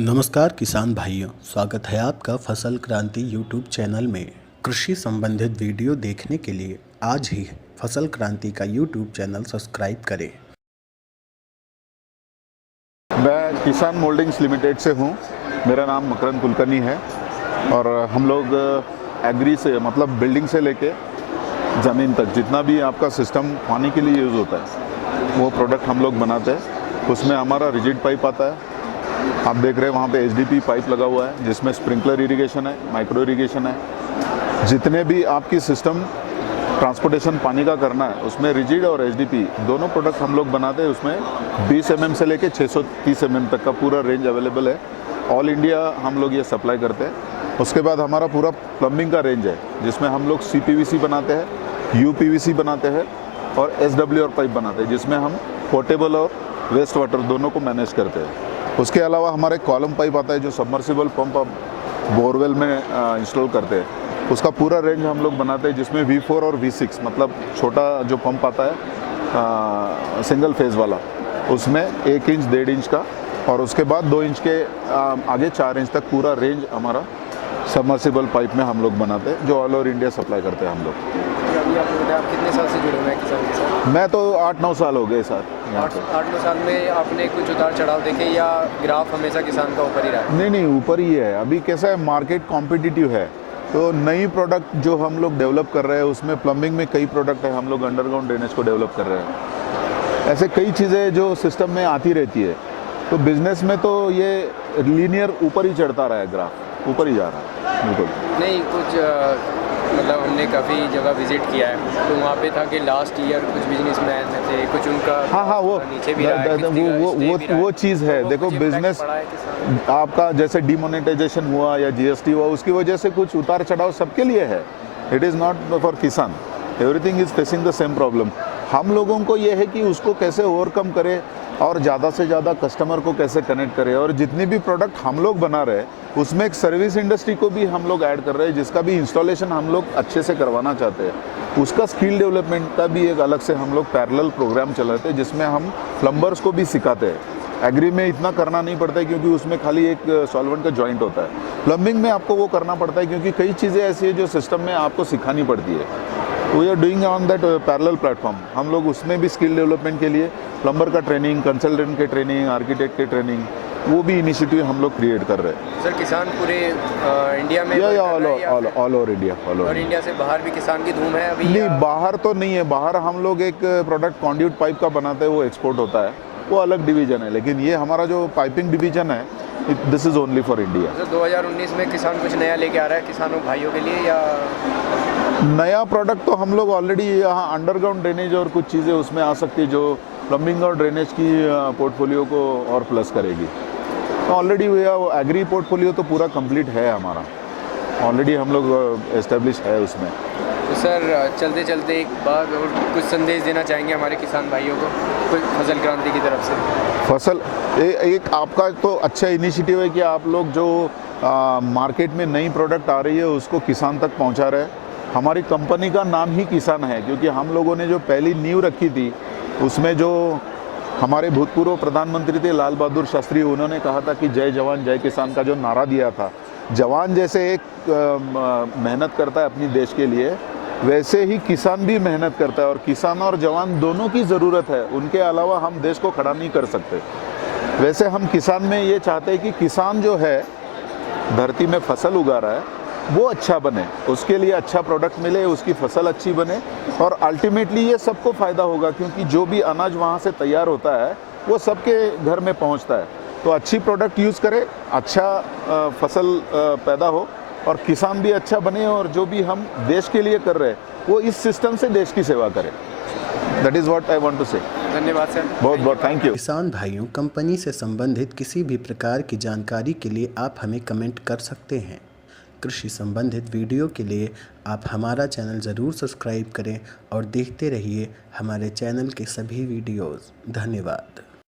नमस्कार किसान भाइयों, स्वागत है आपका फसल क्रांति यूट्यूब चैनल में। कृषि संबंधित वीडियो देखने के लिए आज ही फसल क्रांति का यूट्यूब चैनल सब्सक्राइब करें। मैं किसान मोल्डिंग्स लिमिटेड से हूँ। मेरा नाम मकरंद कुलकर्णी है और हम लोग एग्री से मतलब बिल्डिंग से लेके ज़मीन तक जितना भी आपका सिस्टम पानी के लिए यूज़ होता है वो प्रोडक्ट हम लोग बनाते हैं। उसमें हमारा रिजिड पाइप आता है। आप देख रहे हैं वहाँ पे एचडीपी पाइप लगा हुआ है जिसमें स्प्रिंकलर इरिगेशन है, माइक्रो इरिगेशन है। जितने भी आपकी सिस्टम ट्रांसपोर्टेशन पानी का करना है उसमें रिजिड और एचडीपी दोनों प्रोडक्ट हम लोग बनाते हैं। उसमें 20 mm से लेके 630 mm तक का पूरा रेंज अवेलेबल है। ऑल इंडिया हम लोग ये सप्लाई करते हैं। उसके बाद हमारा पूरा प्लम्बिंग का रेंज है जिसमें हम लोग CPVC बनाते हैं, UPVC बनाते हैं और SWR पाइप बनाते हैं जिसमें हम पोर्टेबल और वेस्ट वाटर दोनों को मैनेज करते हैं। उसके अलावा हमारे कॉलम पाइप आता है जो सबमर्सिबल पंप आप बोरवेल में इंस्टॉल करते हैं। उसका पूरा रेंज हम लोग बनाते हैं जिसमें V4 और V6 मतलब छोटा जो पंप आता है सिंगल फेज़ वाला, उसमें 1 इंच 1.5 इंच का और उसके बाद 2 इंच के आगे 4 इंच तक पूरा रेंज हमारा सबमर्सिबल पाइप में हम लोग बनाते हैं जो ऑल ओवर इंडिया सप्लाई करते हैं हम लोग। अभी आप कितने साल से जुड़े हुए हैं किसान के साथ? मैं तो 8-9 साल हो गए सर। 8-9 साल में आपने कुछ उतार चढ़ाव देखे या ग्राफ हमेशा किसान का ऊपर ही रहा? नहीं, ऊपर ही है। अभी कैसा है, मार्केट कॉम्पिटिटिव है तो नई प्रोडक्ट जो हम लोग डेवलप कर रहे हैं उसमें प्लम्बिंग में कई प्रोडक्ट है। हम लोग अंडरग्राउंड ड्रेनेज को डेवलप कर रहे हैं। ऐसे कई चीज़ें जो सिस्टम में आती रहती है तो बिजनेस में तो ये लीनियर ऊपर ही चढ़ता रहा है, ग्राफ ऊपर ही जा रहा है। बिल्कुल नहीं, कुछ मतलब हमने काफ़ी जगह विजिट किया है तो वहाँ पे था कि लास्ट ईयर कुछ बिजनेसमैन थे, कुछ उनका हाँ वो नीचे भी रहा है, वो चीज़ है। देखो बिजनेस आपका जैसे डिमोनेटाइजेशन हुआ या GST हुआ उसकी वजह से कुछ उतार चढ़ाव सबके लिए है। इट इज़ नॉट फॉर किसान, everything is facing the same problem. हम लोगों को ये है कि उसको कैसे ओवरकम करें और ज़्यादा से ज़्यादा कस्टमर को कैसे कनेक्ट करें। और जितनी भी प्रोडक्ट हम लोग बना रहे हैं उसमें एक सर्विस इंडस्ट्री को भी हम लोग ऐड कर रहे हैं जिसका भी इंस्टॉलेशन हम लोग अच्छे से करवाना चाहते हैं। उसका स्किल डेवलपमेंट का भी एक अलग से हम लोग पैरेलल प्रोग्राम चलाते हैं जिसमें हम प्लम्बर्स को भी सिखाते हैं। एग्री में इतना करना नहीं पड़ता है क्योंकि उसमें खाली एक सॉल्वेंट का जॉइंट होता है। प्लम्बिंग में आपको वो करना पड़ता है क्योंकि कई चीज़ें ऐसी है जो सिस्टम में आपको सिखानी पड़ती है। We are doing on that parallel platform. हम लोग उसमें भी स्किल डेवलपमेंट के लिए प्लम्बर का ट्रेनिंग, कंसल्टेंट के ट्रेनिंग, आर्किटेक्ट के ट्रेनिंग, वो भी इनिशिएटिव हम लोग क्रिएट कर रहे हैं। सर किसान पूरे इंडिया में ऑल ओवर इंडिया। और इंडिया से बाहर भी किसान की धूम है अभी? नहीं, बाहर तो नहीं है। बाहर हम लोग एक प्रोडक्ट कॉन्ड्यूट पाइप का बनाते हैं, वो एक्सपोर्ट होता है, वो अलग डिवीजन है। लेकिन ये हमारा जो पाइपिंग डिवीजन है this is only for India. Sir 2019 में किसान कुछ नया लेके आ रहा है किसानों भाइयों के लिए या नया प्रोडक्ट? तो हम लोग ऑलरेडी यहाँ अंडरग्राउंड ड्रेनेज और कुछ चीज़ें उसमें आ सकती है जो प्लम्बिंग और ड्रेनेज की पोर्टफोलियो को और प्लस करेगी। तो ऑलरेडी एग्री पोर्टफोलियो तो पूरा कंप्लीट है हमारा, ऑलरेडी हम लोग एस्टेब्लिश है उसमें। तो सर चलते चलते एक बात और कुछ संदेश देना चाहेंगे हमारे किसान भाइयों को कोई फसल क्रांति की तरफ से? एक आपका तो अच्छा इनिशिएटिव है कि आप लोग जो मार्केट में नई प्रोडक्ट आ रही है उसको किसान तक पहुंचा रहे हैं। हमारी कंपनी का नाम ही किसान है क्योंकि हम लोगों ने जो पहली नींव रखी थी उसमें जो हमारे भूतपूर्व प्रधानमंत्री थे लाल बहादुर शास्त्री, उन्होंने कहा था कि जय जवान जय किसान का जो नारा दिया था, जवान जैसे एक मेहनत करता है अपनी देश के लिए वैसे ही किसान भी मेहनत करता है और किसान और जवान दोनों की ज़रूरत है। उनके अलावा हम देश को खड़ा नहीं कर सकते। वैसे हम किसान में ये चाहते हैं कि किसान जो है धरती में फसल उगा रहा है वो अच्छा बने, उसके लिए अच्छा प्रोडक्ट मिले, उसकी फसल अच्छी बने और अल्टीमेटली ये सबको फ़ायदा होगा क्योंकि जो भी अनाज वहाँ से तैयार होता है वो सबके घर में पहुँचता है। तो अच्छी प्रोडक्ट यूज़ करें, अच्छा फसल पैदा हो और किसान भी अच्छा बने और जो भी हम देश के लिए कर रहे हैं वो इस सिस्टम से देश की सेवा करें। That is what I want to say. धन्यवाद सर। बहुत बहुत थैंक यू। किसान भाइयों, कंपनी से संबंधित किसी भी प्रकार की जानकारी के लिए आप हमें कमेंट कर सकते हैं। कृषि संबंधित वीडियो के लिए आप हमारा चैनल ज़रूर सब्सक्राइब करें और देखते रहिए हमारे चैनल के सभी वीडियोज़। धन्यवाद।